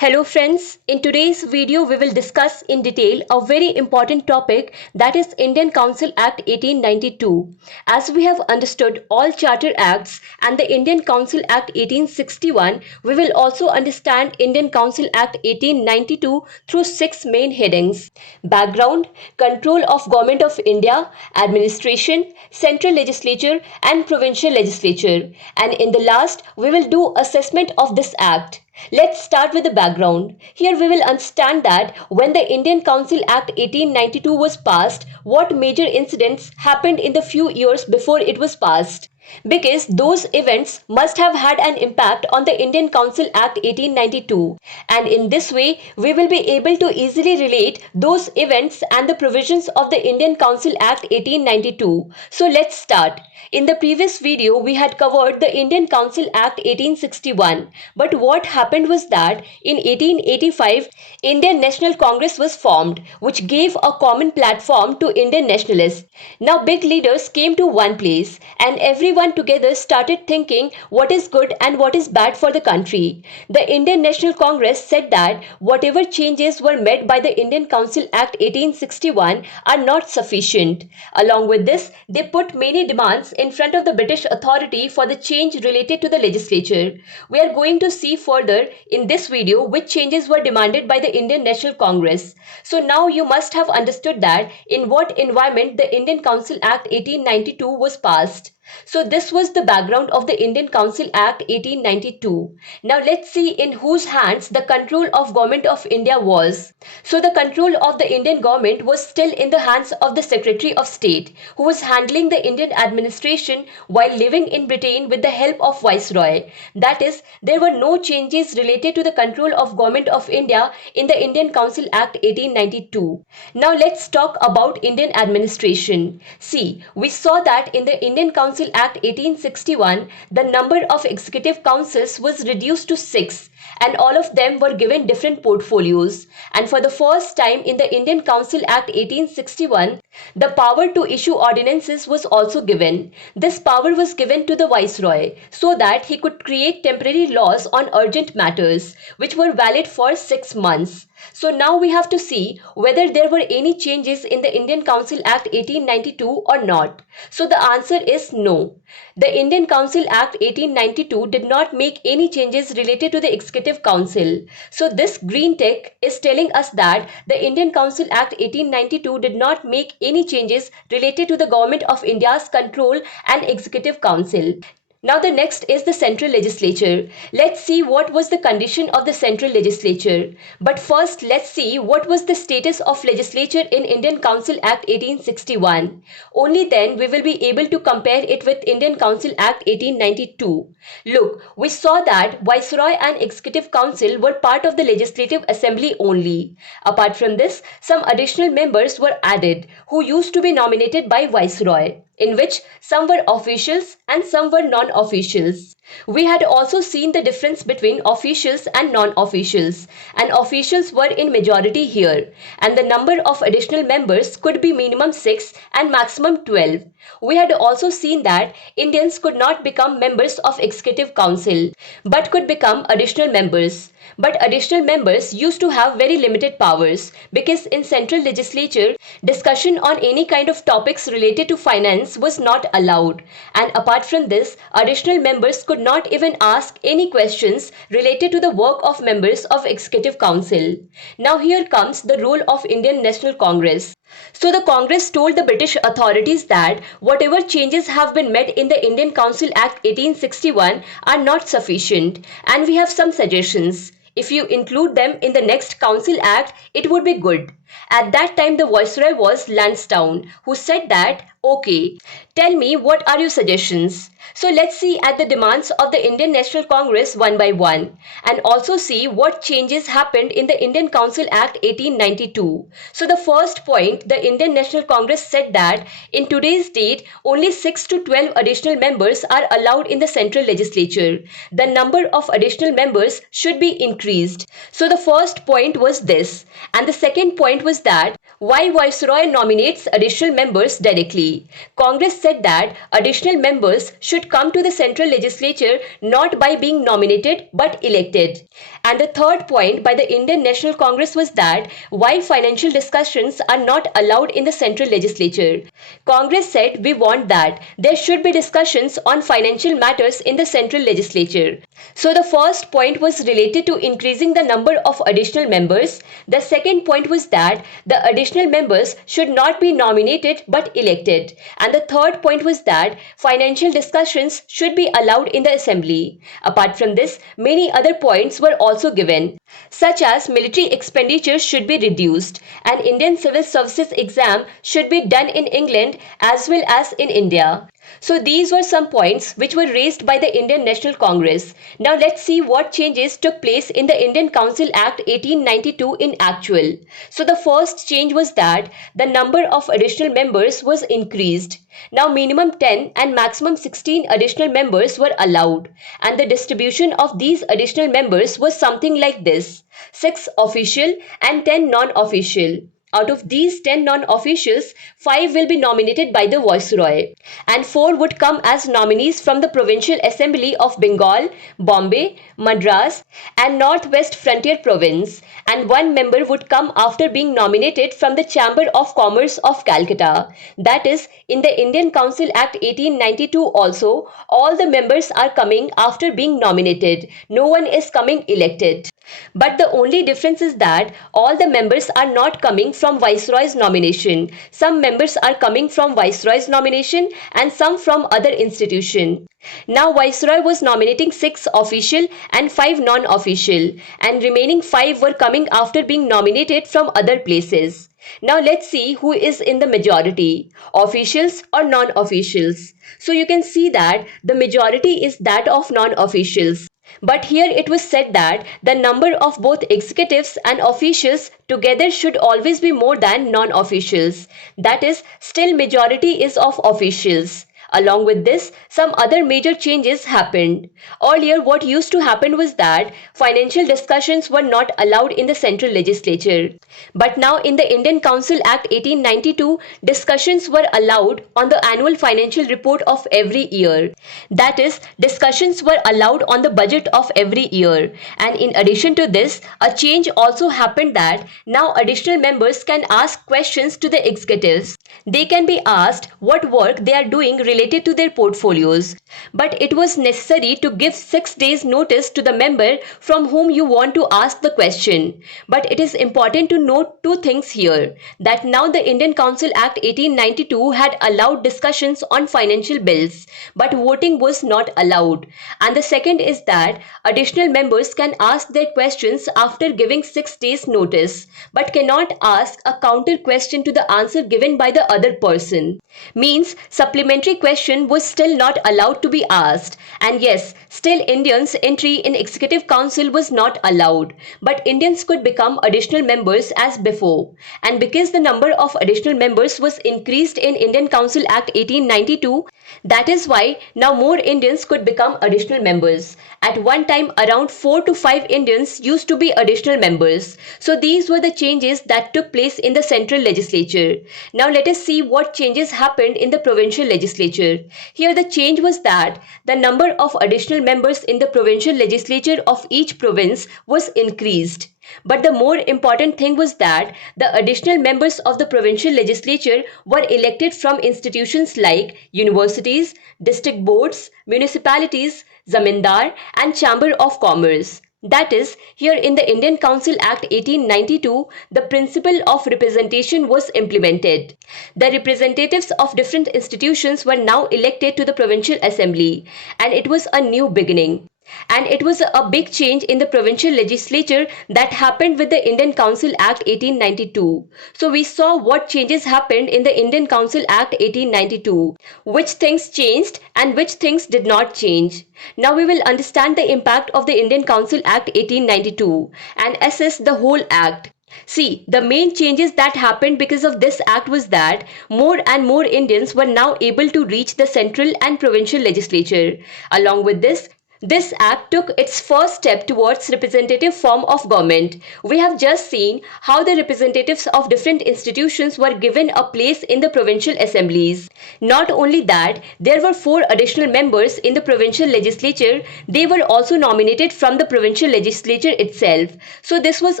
Hello friends, in today's video we will discuss in detail a very important topic, that is Indian Council Act 1892. As we have understood all Charter Acts and the Indian Council Act 1861, we will also understand Indian Council Act 1892 through six main headings: background, control of Government of India, administration, central legislature and provincial legislature. And in the last, we will do assessment of this act. Let's start with the background. Here we will understand that when the Indian Council Act 1892 was passed, what major incidents happened in the few years before it was passed. Because those events must have had an impact on the Indian Council Act 1892, and in this way we will be able to easily relate those events and the provisions of the Indian Council Act 1892. So let's start. In the previous video we had covered the Indian Council Act 1861, but what happened was that in 1885 Indian National Congress was formed, which gave a common platform to Indian nationalists. Now big leaders came to one place and everyone together started thinking what is good and what is bad for the country. The Indian National Congress said that whatever changes were made by the Indian Council Act 1861 are not sufficient. Along with this, they put many demands in front of the British authority for the change related to the legislature. We are going to see further in this video which changes were demanded by the Indian National Congress. So now you must have understood that in what environment the Indian Council Act 1892 was passed. So this was the background of the Indian Council Act 1892. Now let's see in whose hands the control of Government of India was. So the control of the Indian government was still in the hands of the Secretary of State, who was handling the Indian administration while living in Britain with the help of Viceroy. That is, there were no changes related to the control of Government of India in the Indian Council Act 1892. Now let's talk about Indian administration. See, we saw that in the Indian Council Act 1861, the number of executive councils was reduced to 6, and all of them were given different portfolios. And for the first time in the Indian Council Act 1861, the power to issue ordinances was also given. This power was given to the Viceroy so that he could create temporary laws on urgent matters, which were valid for 6 months. So now we have to see whether there were any changes in the Indian Council Act 1892 or not. So the answer is no. The Indian Council Act 1892 did not make any changes related to the Executive Council. So this green tick is telling us that the Indian Council Act 1892 did not make any changes related to the Government of India's control and Executive Council. Now the next is the central legislature. Let's see what was the condition of the central legislature. But first let's see what was the status of legislature in Indian Council Act 1861. Only then we will be able to compare it with Indian Council Act 1892. Look, we saw that Viceroy and Executive Council were part of the Legislative Assembly only. Apart from this, some additional members were added who used to be nominated by Viceroy, in which some were officials and some were non-officials. We had also seen the difference between officials and non-officials, and officials were in majority here, and the number of additional members could be minimum 6 and maximum 12. We had also seen that Indians could not become members of Executive Council, but could become additional members. But additional members used to have very limited powers, because in central legislature, discussion on any kind of topics related to finance was not allowed. And apart from this, additional members could not even ask any questions related to the work of members of Executive Council. Now here comes the role of Indian National Congress. So the Congress told the British authorities that whatever changes have been made in the Indian Council Act 1861 are not sufficient, and we have some suggestions. If you include them in the next Council Act, it would be good. At that time, the Viceroy was Lansdowne, who said that, okay, tell me what are your suggestions. So let's see at the demands of the Indian National Congress one by one, and also see what changes happened in the Indian Council Act 1892. So the first point, the Indian National Congress said that in today's date, only 6 to 12 additional members are allowed in the central legislature. The number of additional members should be increased. So the first point was this, and the second point was that Why Viceroy nominates additional members directly? Congress said that additional members should come to the central legislature not by being nominated but elected. And the third point by the Indian National Congress was that why financial discussions are not allowed in the central legislature. Congress said we want that there should be discussions on financial matters in the central legislature. So the first point was related to increasing the number of additional members. The second point was that the additional members should not be nominated but elected. And the third point was that financial discussions should be allowed in the assembly. Apart from this, many other points were also given, such as military expenditure should be reduced, an Indian civil services exam should be done in England as well as in India. So these were some points which were raised by the Indian National Congress. Now let's see what changes took place in the Indian Council Act 1892 in actual. So the first change was that the number of additional members was increased. Now minimum 10 and maximum 16 additional members were allowed, and the distribution of these additional members was something like this: 6 official and 10 non-official. Out of these 10 non-officials, 5 will be nominated by the Viceroy, and 4 would come as nominees from the Provincial Assembly of Bengal, Bombay, Madras, and Northwest Frontier Province, and 1 member would come after being nominated from the Chamber of Commerce of Calcutta. That is, in the Indian Council Act 1892 also, all the members are coming after being nominated. No one is coming elected. But the only difference is that all the members are not coming from Viceroy's nomination. Some members are coming from Viceroy's nomination and some from other institution. Now Viceroy was nominating 6 official and 5 non-official, and remaining 5 were coming after being nominated from other places. Now let's see who is in the majority, officials or non-officials. So you can see that the majority is that of non-officials. But here it was said that the number of both executives and officials together should always be more than non-officials. That is, still majority is of officials. Along with this, some other major changes happened. Earlier, what used to happen was that financial discussions were not allowed in the central legislature. But now in the Indian Council Act 1892, discussions were allowed on the annual financial report of every year. That is, discussions were allowed on the budget of every year. And in addition to this, a change also happened that now additional members can ask questions to the executives. They can be asked what work they are doing related to their portfolios. But it was necessary to give 6 days notice to the member from whom you want to ask the question. But it is important to note 2 things here, that now the Indian Council Act 1892 had allowed discussions on financial bills, but voting was not allowed. And the second is that additional members can ask their questions after giving 6 days notice, but cannot ask a counter question to the answer given by the other person. Means supplementary question was still not allowed to be asked. And yes, still Indians' entry in Executive Council was not allowed, but Indians could become additional members as before. And because the number of additional members was increased in Indian Council Act 1892, that is why now more Indians could become additional members. At one time, around 4 to 5 Indians used to be additional members. So these were the changes that took place in the central legislature. Now let us see what changes happened in the provincial legislature. Here the change was that the number of additional members in the provincial legislature of each province was increased. But the more important thing was that the additional members of the provincial legislature were elected from institutions like universities, district boards, municipalities, zamindar, and chamber of commerce. That is, here in the Indian Council Act 1892, the principle of representation was implemented. The representatives of different institutions were now elected to the provincial assembly, and it was a new beginning. And it was a big change in the provincial legislature that happened with the Indian Council Act 1892. So we saw what changes happened in the Indian Council Act 1892, which things changed and which things did not change. Now we will understand the impact of the Indian Council Act 1892 and assess the whole act. See, the main changes that happened because of this act was that more and more Indians were now able to reach the central and provincial legislature. Along with this, This act took its first step towards representative form of government. We have just seen how the representatives of different institutions were given a place in the provincial assemblies. Not only that, there were four additional members in the provincial legislature. They were also nominated from the provincial legislature itself. So this was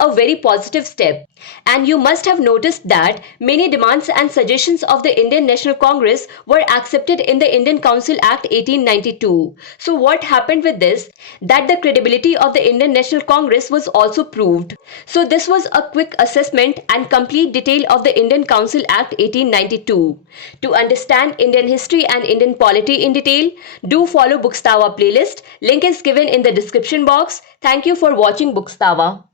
a very positive step. And you must have noticed that many demands and suggestions of the Indian National Congress were accepted in the Indian Council Act 1892. So what happened with this? That the credibility of the Indian National Congress was also proved. So this was a quick assessment and complete detail of the Indian Council Act 1892. To understand Indian history and Indian polity in detail, do follow Bookstava playlist. Link is given in the description box. Thank you for watching Bookstava.